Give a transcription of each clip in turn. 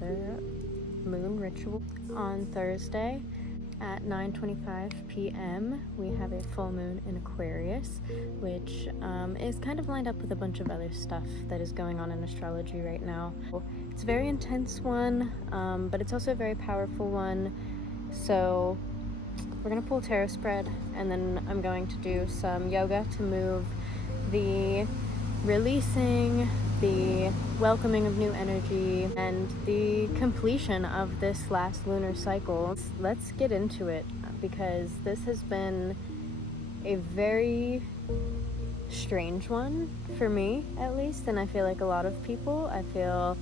another moon ritual. On Thursday at 9:25 p.m. we have a full moon in Aquarius, which is kind of lined up with a bunch of other stuff that is going on in astrology right now. It's a very intense one, but it's also a very powerful one. So we're gonna pull a tarot spread, and then I'm going to do some yoga to move the releasing, the welcoming of new energy, and the completion of this last lunar cycle. Let's get into it, because this has been a very strange one for me, at least, and I feel like a lot of people. I feel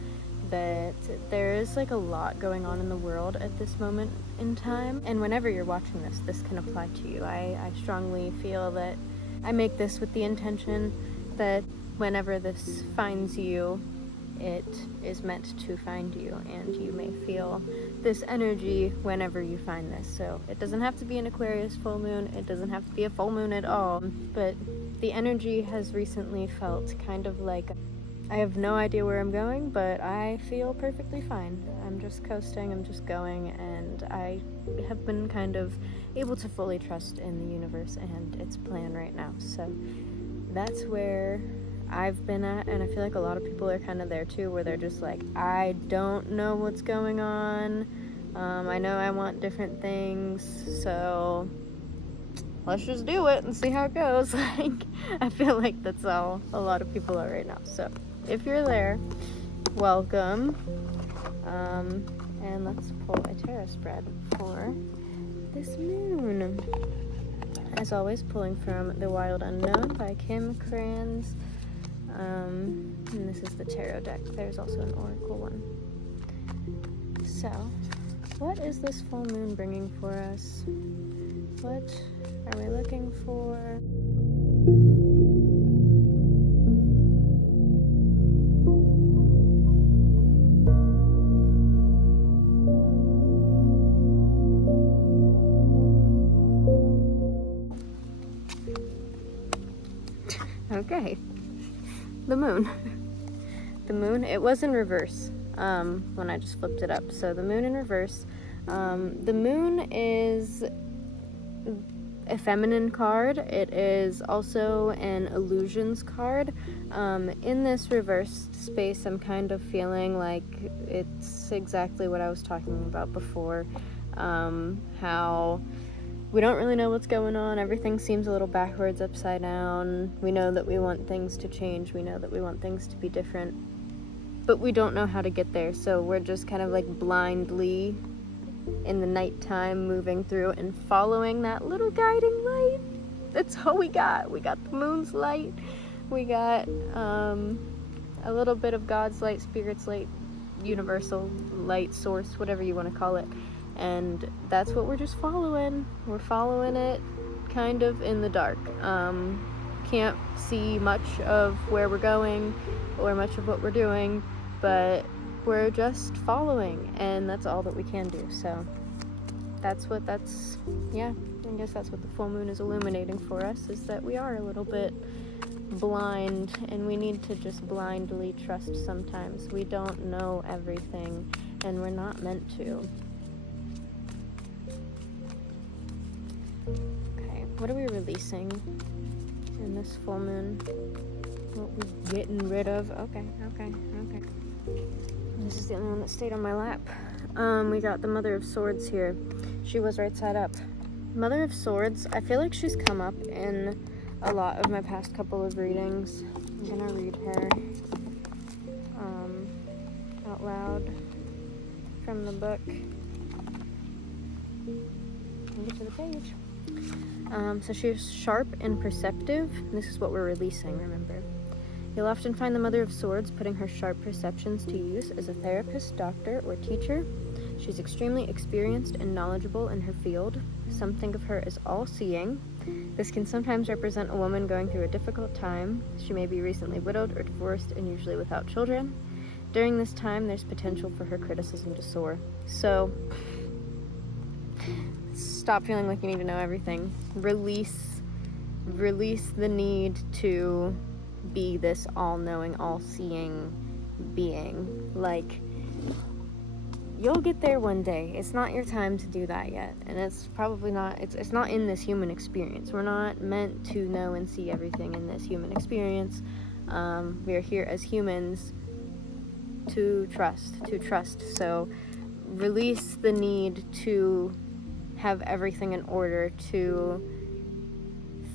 that there is like a lot going on in the world at this moment in time, and whenever you're watching this, this can apply to you. I strongly feel that I make this with the intention that whenever this finds you, it is meant to find you, and you may feel this energy whenever you find this. So it doesn't have to be an Aquarius full moon, it doesn't have to be a full moon at all, but the energy has recently felt kind of like, I have no idea where I'm going, but I feel perfectly fine. I'm just coasting, I'm just going, and I have been kind of able to fully trust in the universe and its plan right now. So that's where I've been at, and I feel like a lot of people are kind of there too, where they're just like, I don't know what's going on. I know I want different things, so let's just do it and see how it goes. Like, I feel like that's all a lot of people are right now. So if you're there, welcome. And let's pull a tarot spread for this moon. As always, pulling from The Wild Unknown by Kim Kranz. And this is the tarot deck. There's also an oracle one. So, what is this full moon bringing for us? What are we looking for? Okay, the moon. The moon, it was in reverse when I just flipped it up. So the moon in reverse. The moon is a feminine card. It is also an illusions card. In this reversed space, I'm kind of feeling like it's exactly what I was talking about before. How we don't really know what's going on. Everything seems a little backwards, upside down. We know that we want things to change. We know that we want things to be different, but we don't know how to get there. So we're just kind of like blindly in the nighttime moving through and following that little guiding light. That's all we got. We got the moon's light. We got a little bit of God's light, Spirit's light, universal light source, whatever you want to call it. And that's what we're just following. We're following it kind of in the dark. Can't see much of where we're going or much of what we're doing, but we're just following, and that's all that we can do. So I guess that's what the full moon is illuminating for us, is that we are a little bit blind, and we need to just blindly trust sometimes. We don't know everything, and we're not meant to. Okay, what are we releasing in this full moon? What we're getting rid of? Okay. This is the only one that stayed on my lap. We got the Mother of Swords here. She was right side up. Mother of Swords, I feel like she's come up in a lot of my past couple of readings. I'm gonna read her out loud from the book. Get to the page. So she's sharp and perceptive. This is what we're releasing, remember. You'll often find the Mother of Swords putting her sharp perceptions to use as a therapist, doctor, or teacher. She's extremely experienced and knowledgeable in her field. Some think of her as all-seeing. This can sometimes represent a woman going through a difficult time. She may be recently widowed or divorced, and usually without children. During this time, there's potential for her criticism to soar. So stop feeling like you need to know everything. Release the need to be this all-knowing, all-seeing being. Like, you'll get there one day. It's not your time to do that yet, and it's probably not, it's not in this human experience. We're not meant to know and see everything in this human experience. We are here as humans to trust. So release the need to have everything in order, to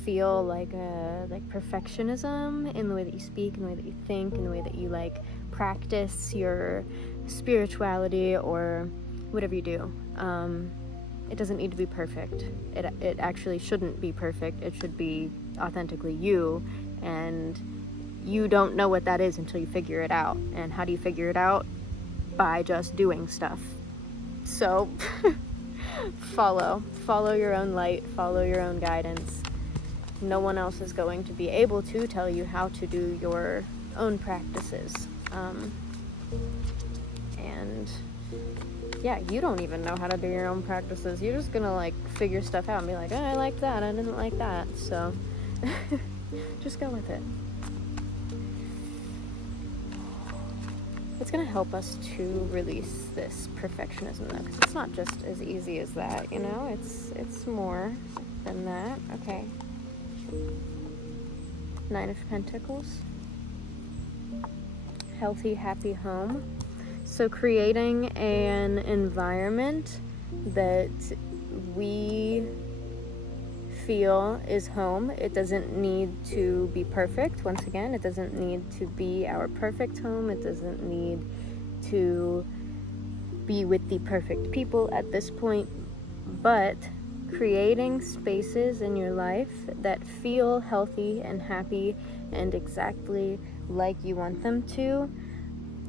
feel like perfectionism in the way that you speak, in the way that you think, in the way that you like practice your spirituality or whatever you do. It doesn't need to be perfect. It actually shouldn't be perfect. It should be authentically you, and you don't know what that is until you figure it out. And how do you figure it out? By just doing stuff. So follow your own light, follow your own guidance. No one else is going to be able to tell you how to do your own practices. And yeah, you don't even know how to do your own practices. You're just gonna like figure stuff out and be like, oh, I like that, I didn't like that. So just go with it. It's gonna help us to release this perfectionism though, because it's not just as easy as that, you know? It's more than that. Okay. 9 of Pentacles. Healthy, happy home. So creating an environment that we feel is home. It doesn't need to be perfect. Once again, it doesn't need to be our perfect home. It doesn't need to be with the perfect people at this point, but creating spaces in your life that feel healthy and happy and exactly like you want them to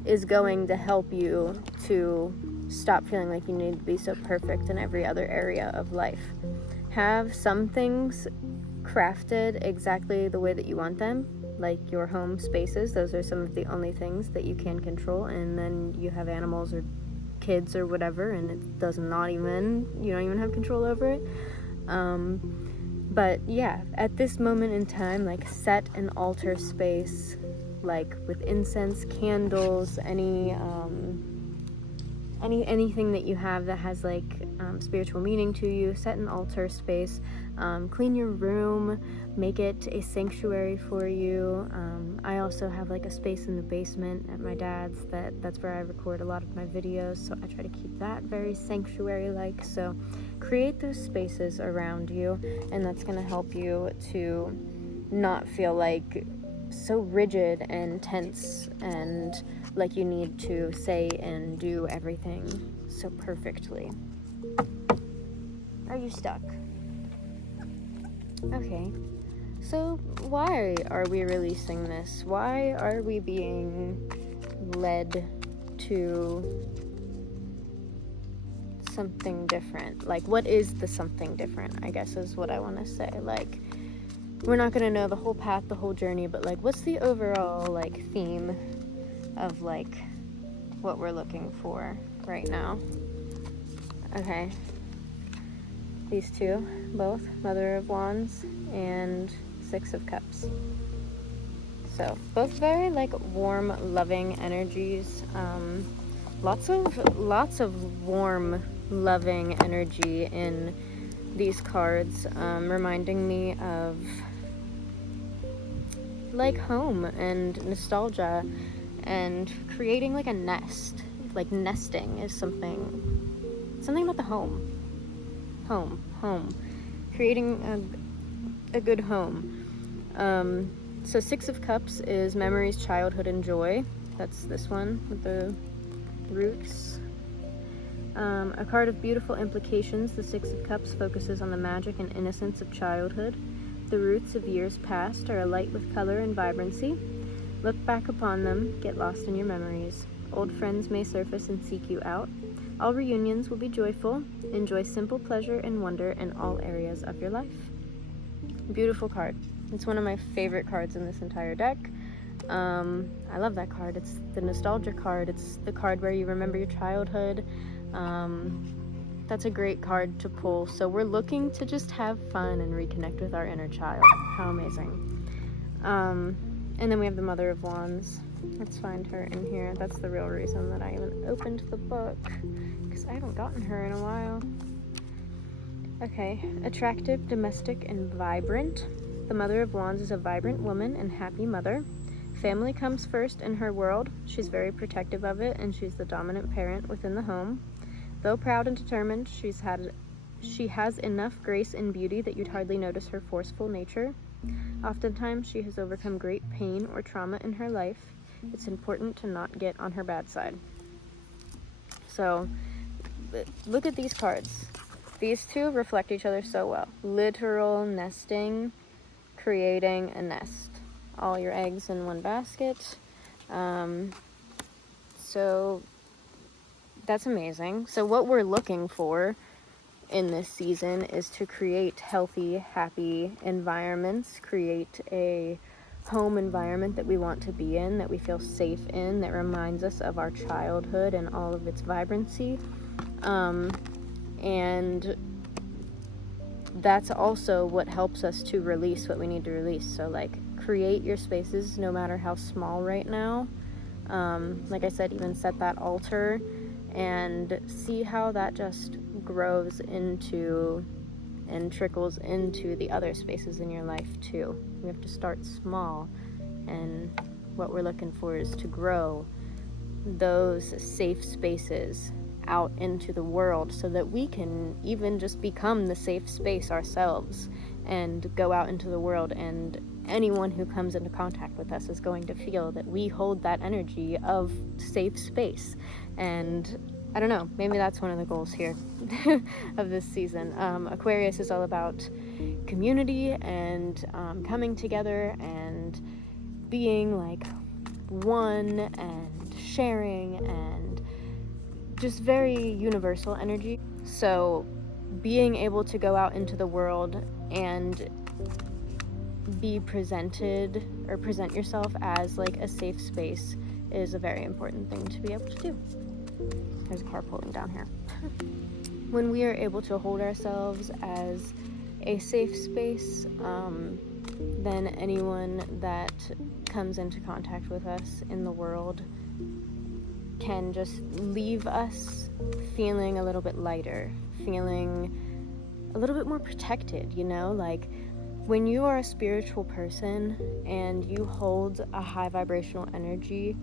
is going to help you to stop feeling like you need to be so perfect in every other area of life. Have some things crafted exactly the way that you want them, like your home spaces. Those are some of the only things that you can control. And then you have animals or kids or whatever, and you don't even have control over it. But yeah, at this moment in time, like set an altar space, like with incense, candles, anything that you have that has like spiritual meaning to you. Set an altar space. Clean your room, make it a sanctuary for you. I also have like a space in the basement at my dad's that's where I record a lot of my videos, so I try to keep that very sanctuary like. So create those spaces around you, and that's going to help you to not feel like so rigid and tense and like you need to say and do everything so perfectly. Are you stuck? Okay, so why are we releasing this? Why are we being led to something different? Like, what is the something different, I guess is what I want to say. Like, we're not going to know the whole path, the whole journey, but like, what's the overall like theme of like what we're looking for right now? Okay. These two, both Mother of Wands and 6 of Cups. So both very like warm, loving energies. Lots of warm, loving energy in these cards, reminding me of like home and nostalgia and creating like a nest. Like nesting is something about the home. Creating a good home. So 6 of Cups is memories, childhood, and joy. That's this one with the roots. A card of beautiful implications. The 6 of Cups focuses on the magic and innocence of childhood. The roots of years past are alight with color and vibrancy. Look back upon them, get lost in your memories. Old friends may surface and seek you out. All reunions will be joyful. Enjoy simple pleasure and wonder in all areas of your life. Beautiful card. It's one of my favorite cards in this entire deck. I love that card. It's the nostalgia card. It's the card where you remember your childhood. That's a great card to pull. So we're looking to just have fun and reconnect with our inner child. How amazing. And then we have the Mother of Wands, Let's find her in here. That's the real reason that I even opened the book, because I haven't gotten her in a while. Okay, attractive, domestic, and vibrant. The Mother of Wands is a vibrant woman and happy mother. Family comes first in her world. She's very protective of it, and she's the dominant parent within the home. Though proud and determined, she has enough grace and beauty that you'd hardly notice her forceful nature. Oftentimes, she has overcome great pain or trauma in her life. It's important to not get on her bad side. So, look at these cards. These two reflect each other so well. Literal nesting, creating a nest. All your eggs in one basket. So, that's amazing. So what we're looking for in this season is to create healthy, happy environments, create a home environment that we want to be in, that we feel safe in, that reminds us of our childhood and all of its vibrancy. And that's also what helps us to release what we need to release. So like, create your spaces no matter how small right now. Like I said, even set that altar and see how that just grows into and trickles into the other spaces in your life too. We have to start small, and what we're looking for is to grow those safe spaces out into the world so that we can even just become the safe space ourselves and go out into the world, and anyone who comes into contact with us is going to feel that we hold that energy of safe space. And I don't know, maybe that's one of the goals here of this season. Aquarius is all about community and coming together and being like one and sharing and just very universal energy. So being able to go out into the world and be presented or present yourself as like a safe space is a very important thing to be able to do. There's a car pulling down here. When we are able to hold ourselves as a safe space, then anyone that comes into contact with us in the world can just leave us feeling a little bit lighter, feeling a little bit more protected, you know? Like, when you are a spiritual person and you hold a high vibrational energy,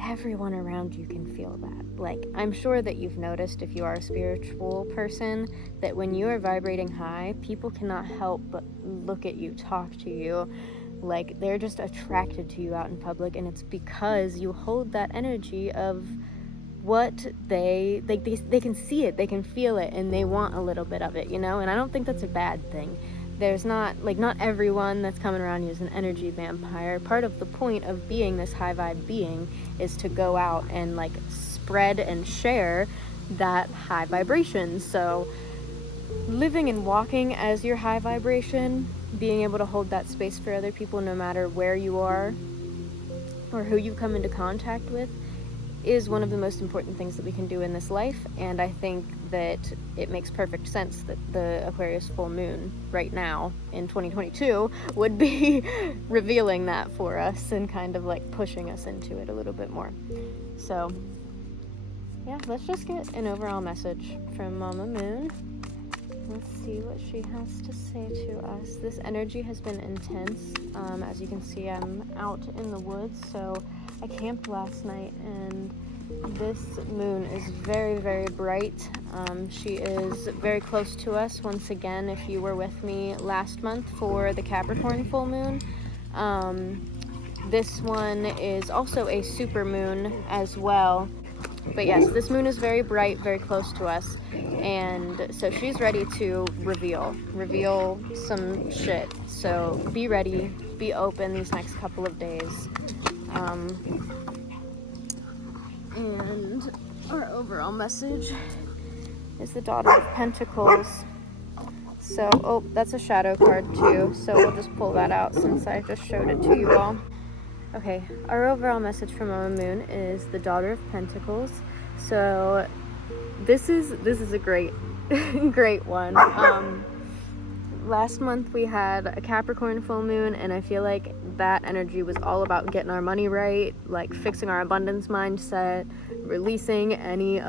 everyone around you can feel that. Like, I'm sure that you've noticed, if you are a spiritual person, that when you are vibrating high, people cannot help but look at you, talk to you, like they're just attracted to you out in public, and it's because you hold that energy of what they can see it, they can feel it, and they want a little bit of it, you know? And I don't think that's a bad thing. There's not everyone that's coming around you is an energy vampire. Part of the point of being this high vibe being is to go out and like spread and share that high vibration. So living and walking as your high vibration, being able to hold that space for other people no matter where you are or who you come into contact with, is one of the most important things that we can do in this life. And I think that it makes perfect sense that the Aquarius full moon right now in 2022 would be revealing that for us and kind of like pushing us into it a little bit more. So yeah, let's just get an overall message from Mama Moon. Let's see what she has to say to us. This energy has been intense. As you can see, I'm out in the woods, so I camped last night, and this moon is very, very bright. She is very close to us. Once again, if you were with me last month for the Capricorn full moon, this one is also a super moon as well. But yes, this moon is very bright, very close to us, and so she's ready to reveal some shit. So be ready, be open these next couple of days. And our overall message is the Daughter of Pentacles. So, oh, that's a shadow card too, so we'll just pull that out since I just showed it to you all. Okay, our overall message from Mama Moon is the Daughter of Pentacles. So this is a great great one. last month we had a Capricorn full moon, and I feel like that energy was all about getting our money right, like fixing our abundance mindset, releasing any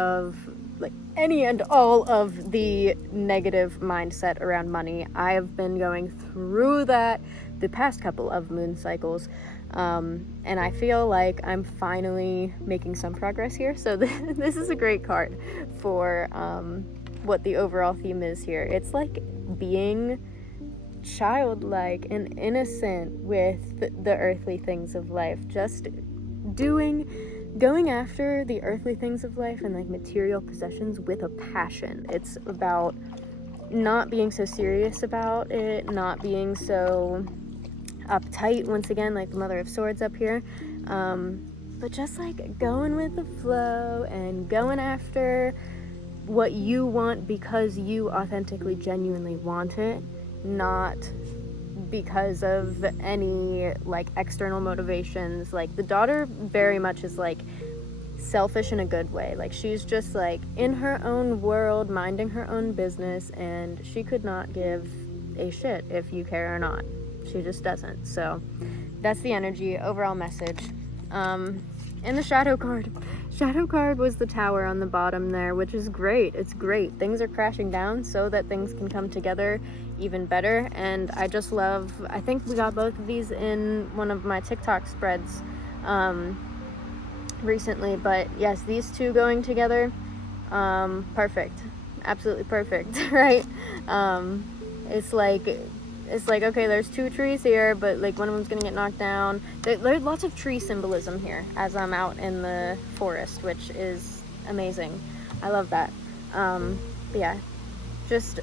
and all of the negative mindset around money. I have been going through that the past couple of moon cycles, and I feel like I'm finally making some progress here. So this is a great card for what the overall theme is here. It's like being childlike and innocent with the earthly things of life, just going after the earthly things of life and like material possessions with a passion. It's about not being so serious about it, not being so uptight, once again, like the Mother of Swords up here, but just like going with the flow and going after what you want because you authentically, genuinely want it, not because of any like external motivations. Like the daughter very much is like selfish in a good way. Like she's just like in her own world, minding her own business, and she could not give a shit if you care or not. She just doesn't. So that's the energy, overall message. And the shadow card was the Tower on the bottom there, which is great. It's great. Things are crashing down so that things can come together even better. And I just love, I think we got both of these in one of my TikTok spreads recently, but yes, these two going together, perfect, absolutely perfect. Right? It's like, okay, there's two trees here, but like one of them's gonna get knocked down. There's lots of tree symbolism here as I'm out in the forest, which is amazing. I love that. But yeah, just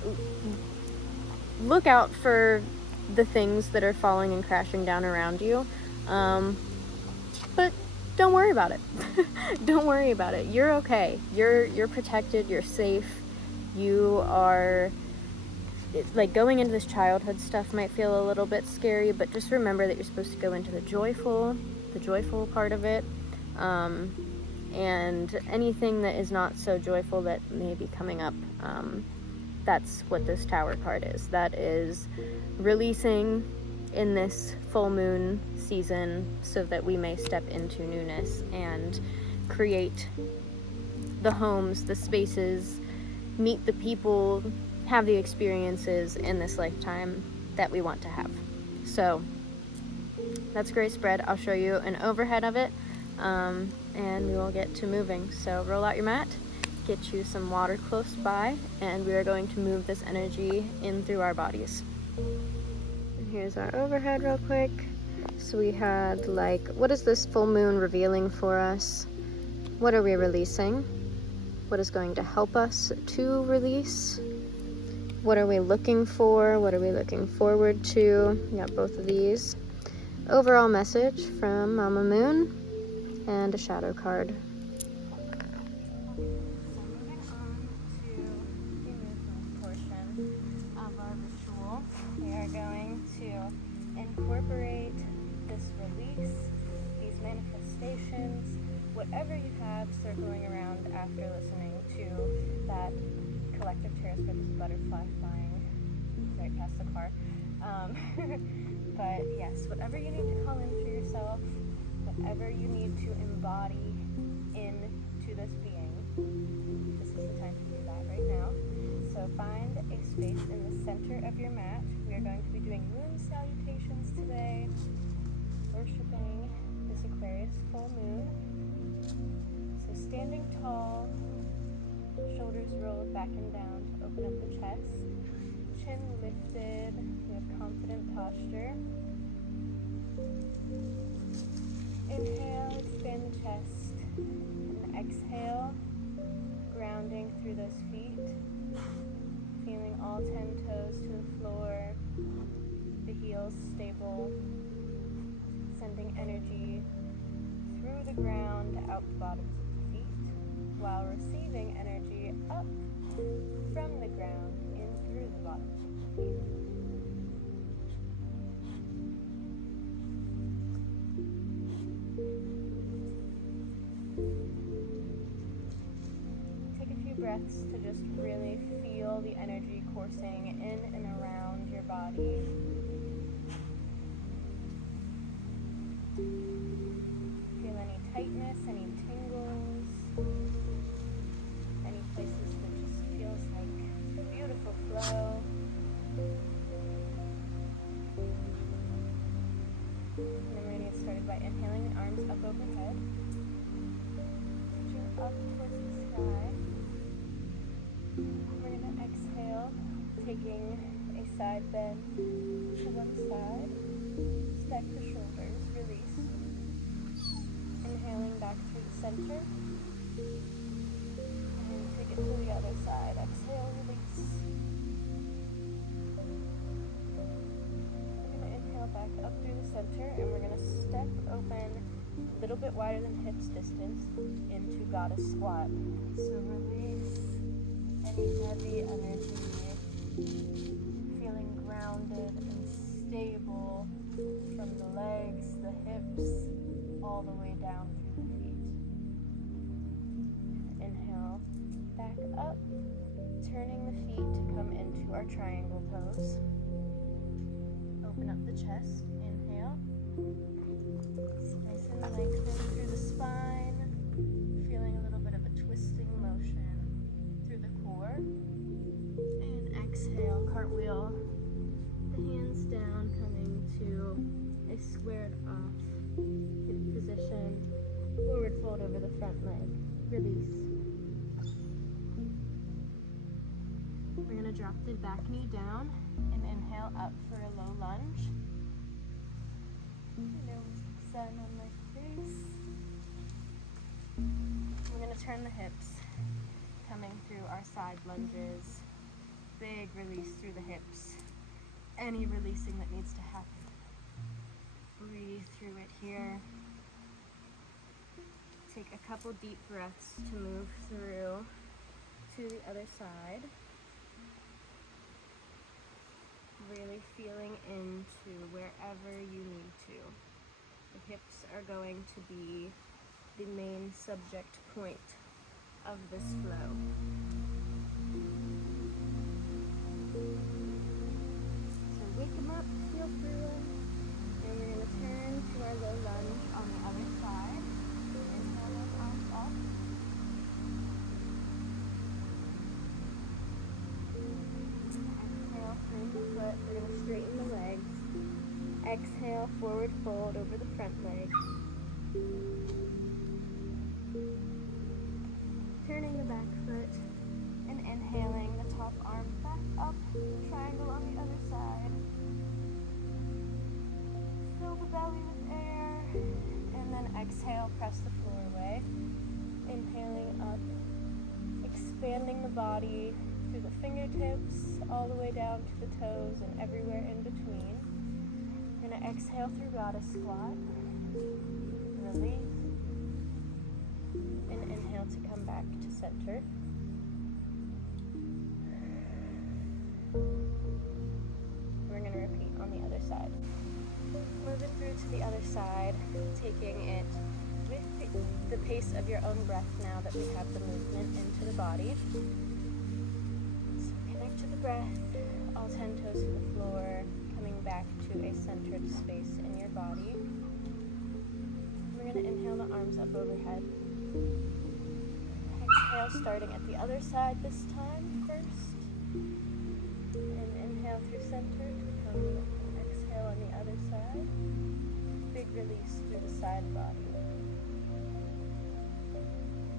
look out for the things that are falling and crashing down around you. But don't worry about it. Don't worry about it. You're okay. You're protected. You're safe. You are... like going into this childhood stuff might feel a little bit scary, but just remember that you're supposed to go into the joyful part of it, and anything that is not so joyful that may be coming up, that's what this Tower card is. That is releasing in this full moon season so that we may step into newness and create the homes, the spaces, meet the people, have the experiences in this lifetime that we want to have. So that's a great spread. I'll show you an overhead of it, and we will get to moving. So roll out your mat, get you some water close by, and we are going to move this energy in through our bodies. And here's our overhead real quick. So we had like, what is this full moon revealing for us? What are we releasing? What is going to help us to release? What are we looking for? What are we looking forward to? We got both of these. Overall message from Mama Moon and a shadow card. We are going to incorporate this release, these manifestations, whatever you have circling around after listening to that collective chairs for this butterfly flying right past the car. But yes, whatever you need to call in for yourself, whatever you need to embody into this being, this is the time to do that right now. So find a space in the center of your mat. We are going to be doing moon salutations today, worshiping this Aquarius full moon. So standing tall, shoulders rolled back and down to open up the chest, chin lifted, we have confident posture. Inhale, expand the chest, and exhale, grounding through those feet, feeling all 10 toes to the floor, the heels stable, sending energy through the ground out the bottoms of the feet, while receiving energy up from the ground in through the bottoms of the feet. Take a few breaths to just really feel the energy coursing in and around your body. Feel any tightness, any tingles, any places that just feels like beautiful flow. And then we're going to get started by inhaling the arms up overhead, reaching up towards the sky. We're going to exhale, taking a side bend to one side. Stack the shoulders, release. Inhaling back through the center. And take it to the other side. Exhale, release. We're going to inhale back up through the center, and we're going to step open a little bit wider than hips distance into goddess squat. So release any heavy energy, feeling grounded and stable from the legs, the hips, all the way down through the feet. Inhale, back up, turning the feet to come into our triangle pose. Open up the chest, inhale. Nice and lengthen through the spine, feeling a little bit of a twisting motion through the core. And exhale, cartwheel the hands down, coming to a squared off hip position, forward fold over the front leg, release. We're going to drop the back knee down and inhale up for a low lunge. There was the sun on my face. We're going to turn the hips, coming through our side lunges. Big release through the hips. Any releasing that needs to happen. Breathe through it here. Take a couple deep breaths to move through to the other side. Really feeling into wherever you need to. The hips are going to be the main subject point of this flow. So wake them up, feel through them, and we're going to turn to our low lunge on the other side. Inhale those arms up. Exhale, frame the foot. We're going to straighten the legs. Exhale, forward fold over the front leg. Turning the back foot and inhaling the top arm back up, triangle on the other side. Fill the belly with air, and then exhale, press the floor away. Inhaling up, expanding the body through the fingertips, all the way down to the toes and everywhere in between. We're going to exhale through goddess squat, release, and inhale to come back to center. We're going to repeat on the other side. Moving through to the other side, taking it with the pace of your own breath now that we have the movement into the body. So connect to the breath, all 10 toes to the floor, coming back to a centered space in your body. We're going to inhale the arms up overhead. Exhale, starting at the other side this time first. And inhale through center to come. Exhale on the other side. Big release through the side body.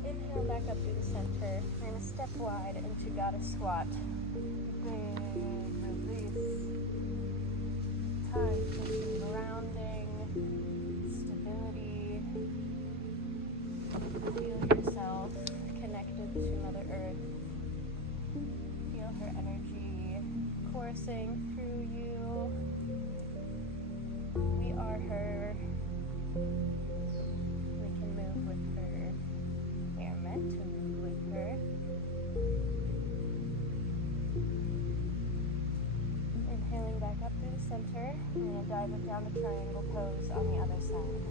Inhale back up through the center. We're going to step wide into goddess squat. Big release. Time for some grounding, stability. Feel yourself connected to Mother Earth. Feel her energy coursing through you. We are her. We can move with her. We are meant to move with her. Inhaling back up through the center. We're going to dive it down to triangle pose on the other side.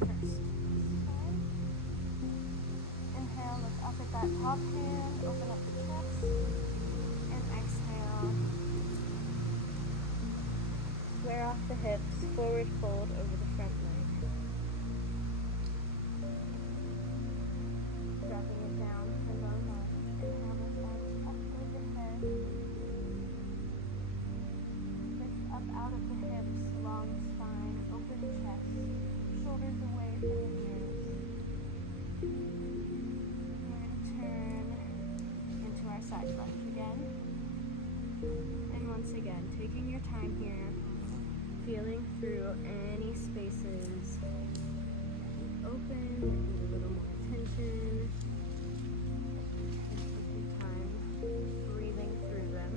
First time. Inhale, look up at that top hand, open up the chest, and exhale. off the hips, forward fold over the front leg. Dropping it down for low lunge. Inhale, lift arms up overhead. Lift up out of the hips, long spine, open chest, shoulders away from the ears. We're going to turn into our side lunge again. And once again, taking your time here, feeling through any spaces open, need a little more attention, and take your time breathing through them.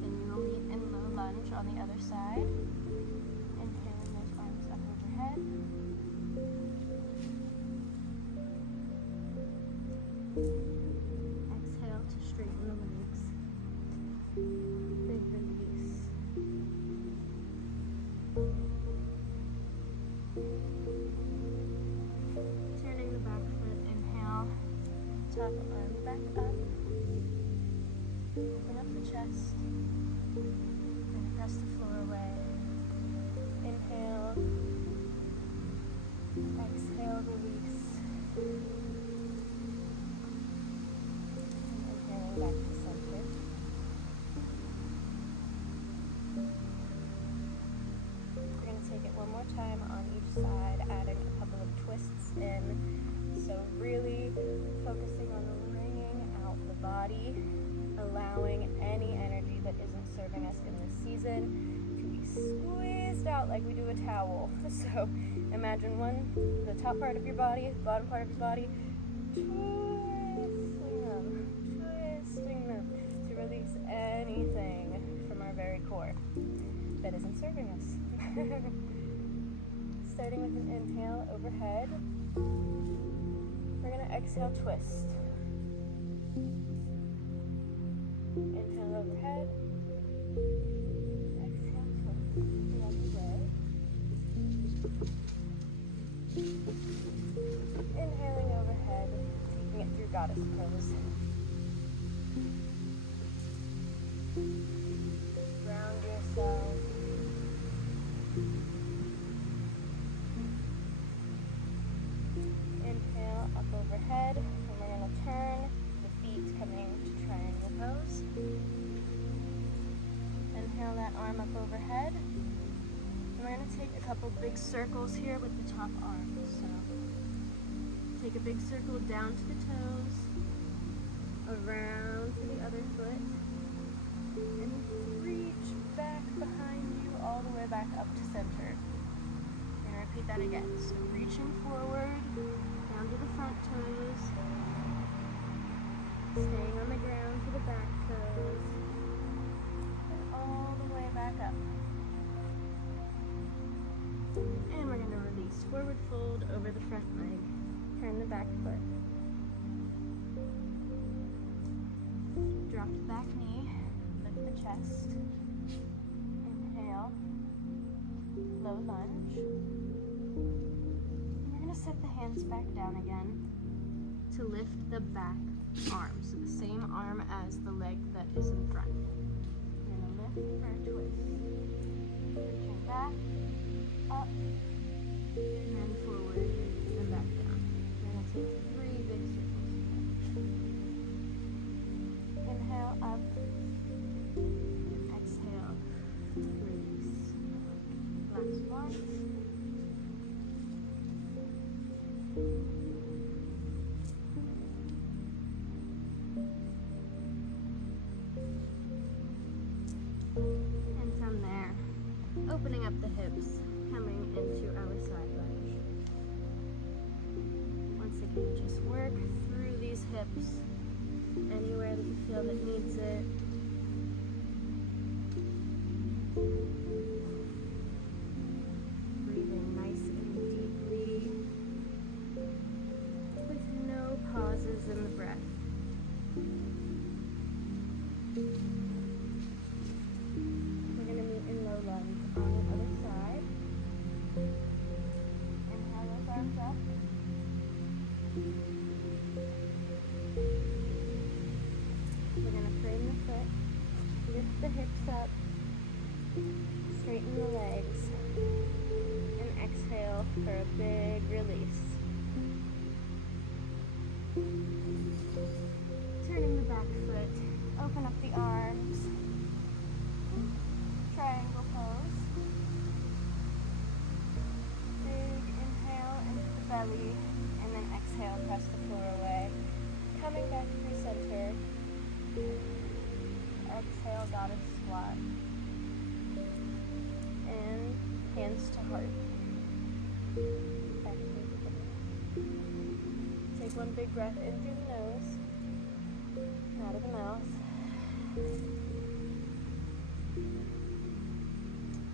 Then we will meet in low lunge on the other side. Inhaling those arms up overhead. Exhale to straighten the legs. Big release. Turning the back foot, inhale. Top arm back up. Open up the chest. And press the floor away. Inhale. Exhale, release. Back to center. We're going to take it one more time on each side, adding a couple of twists in. So really focusing on wringing out the body, allowing any energy that isn't serving us in this season to be squeezed out like we do a towel. So imagine the top part of your body, the bottom part of your body, twisting them to release anything from our very core that isn't serving us. Starting with an inhale overhead, we're going to exhale, twist. Inhale overhead, exhale, twist the other way. Inhaling overhead, taking it through goddess pose. Ground yourself. Inhale up overhead, and we're going to turn the feet coming to triangle pose. Inhale that arm up overhead. And we're going to take a couple big circles here with the top arm. So take a big circle down to the toes, around to the other foot, and reach back behind you all the way back up to center. We're going to repeat that again. So reaching forward, down to the front toes, staying on the ground to the back toes, and all the way back up. And we're going to release, forward fold over the front leg, turn the back foot. Drop the back knee, lift the chest, inhale, low lunge. And we're going to set the hands back down again to lift the back arm, so the same arm as the leg that is in front. We're going to lift for a twist, reaching back, up, and then forward, and back down. We're going to take 3 big circles. Inhale up, exhale, release. Last one. And from there, opening up the hips, coming into our side lunge. Once again, just work through these hips. Anywhere that you feel that needs it. Breathing nice and deeply with no pauses in the breath. We're going to meet in low lunge on the other side. Inhale those arms up. the hips up, straighten the legs, and exhale for a big release. Turning the back foot, open up the arms, triangle pose. Big inhale into the belly, and then exhale, press the floor away. Coming back through center. Exhale, goddess squat. And hands to heart. Back to the beginning. Take one big breath in through the nose, out of the mouth.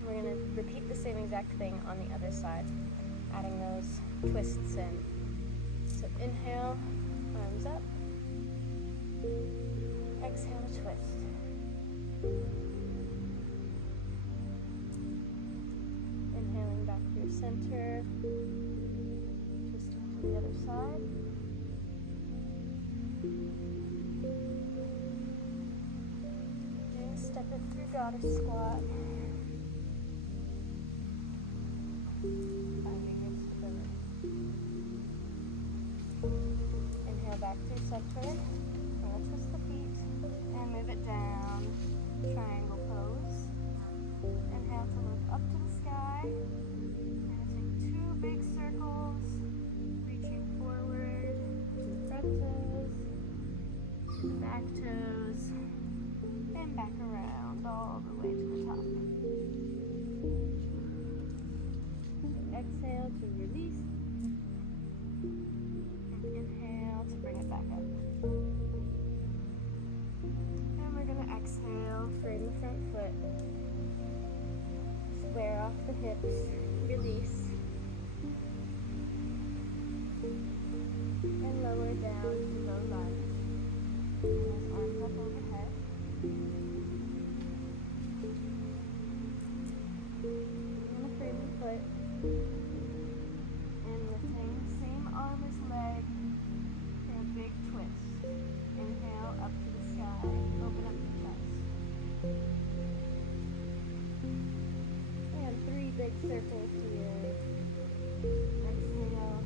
We're going to repeat the same exact thing on the other side, adding those twists in. So inhale, arms up. Exhale to twist. Inhaling back through center. Twisting to the other side. And step it through goddess squat. Finding your stability. Inhale back through center. Twist the feet and move it down. Triangle pose. Inhale to look up to the sky. We're going to take 2 big circles, reaching forward to the front toes, to the back toes, and back around all the way to the top. Exhale to release, and inhale to bring it back up. And we're going to exhale, frame the front foot, square off the hips, release, and lower down to low lunge. And arms up overhead. I'm going to frame the foot. And lifting the same arm as leg for a big twist. Inhale up to the sky, open up the chest. And 3 big circles here. Exhale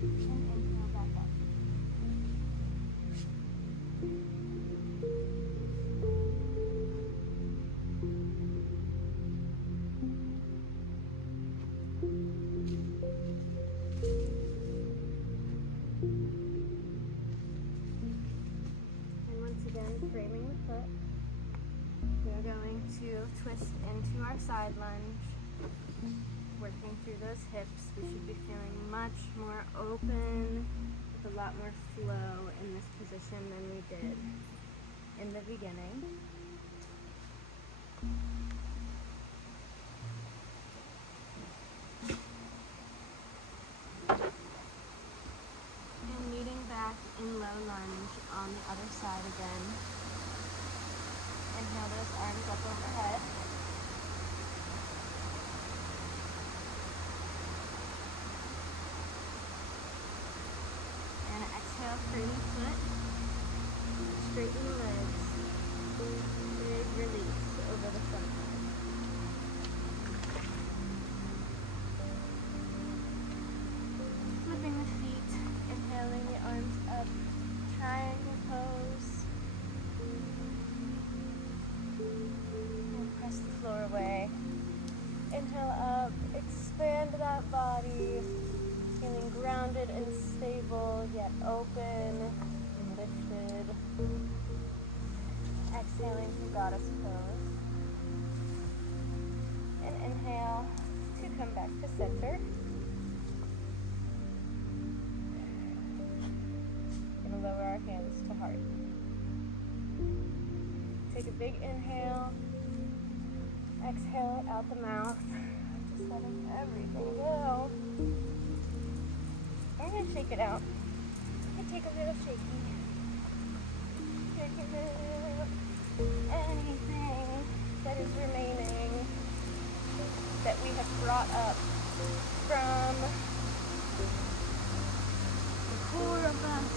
and inhale back up. Framing the foot, we're going to twist into our side lunge, working through those hips. We should be feeling much more open, with a lot more flow in this position than we did in the beginning. And meeting back in low lunge on the other side again. Inhale those arms up overhead. And exhale, frame the foot. Straighten the legs. Big release over the front leg. Flipping the feet. Inhaling the arms up. Triangle pose. And press the floor away. Inhale up, expand that body, feeling grounded and stable, yet open and lifted. Exhaling through goddess pose. And inhale to come back to center. And lower our hands to heart. Take a big inhale. Exhale it out the mouth. Just letting everything go. I'm going to shake it out. I take a little shaky. Shake it out. Anything that is remaining that we have brought up from the core of us,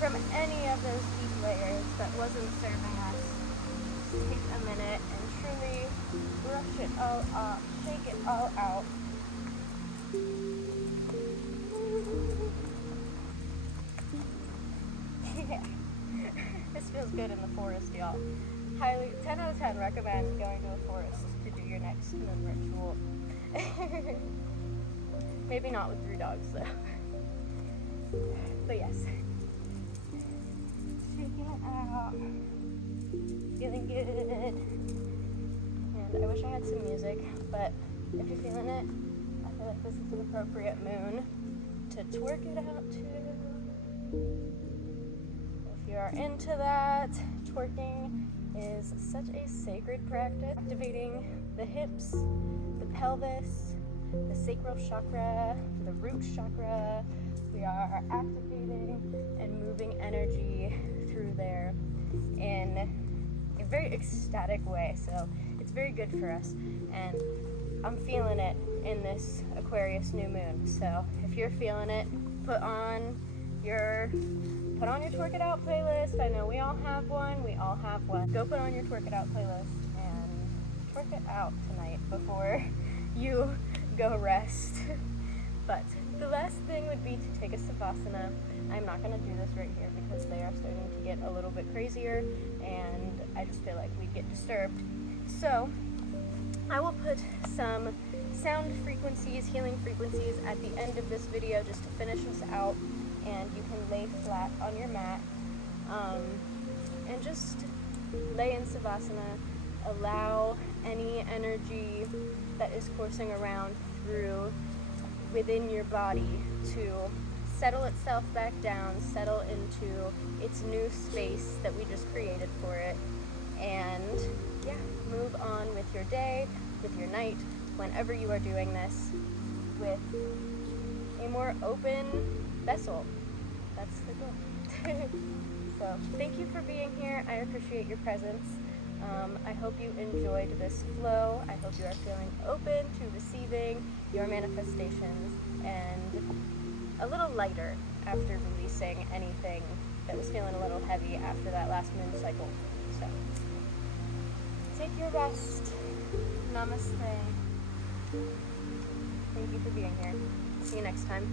from any of those deep layers that wasn't serving us, take a minute and truly brush it all off, shake it all out. Yeah, this feels good in the forest, y'all. Highly, 10 out of 10 recommend going to a forest to do your next moon ritual. Maybe not with 3 dogs though. But yes. Shaking it out. Feeling good. And I wish I had some music, but if you're feeling it, I feel like this is an appropriate moon to twerk it out to. If you are into that, twerking is such a sacred practice, activating the hips, the pelvis, the sacral chakra, the root chakra. We are activating and moving energy through there in a very ecstatic way, so it's very good for us, and I'm feeling it in this Aquarius new moon. So if you're feeling it, put on your Twerk It Out playlist. I know we all have one. Go put on your Twerk It Out playlist and twerk it out tonight before you go rest. But the last thing would be to take a savasana. I'm not going to do this right here because they are starting to get a little bit crazier and I just feel like we'd get disturbed. So I will put some sound frequencies, healing frequencies at the end of this video just to finish this out, and you can lay flat on your mat and just lay in savasana. Allow any energy that is coursing around through within your body to settle itself back down, settle into its new space that we just created for it, and yeah, move on with your day, with your night, whenever you are doing this, with a more open vessel. That's the goal. So thank you for being here. I appreciate your presence. I hope you enjoyed this flow. I hope you are feeling open to receiving your manifestations and a little lighter after releasing anything that was feeling a little heavy after that last moon cycle. So take your rest. Namaste. Thank you for being here. See you next time.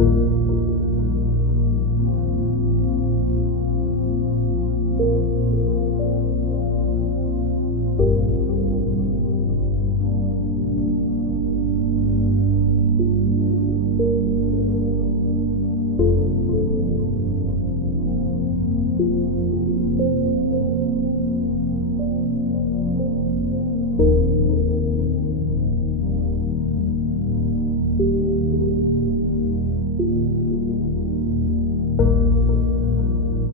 you.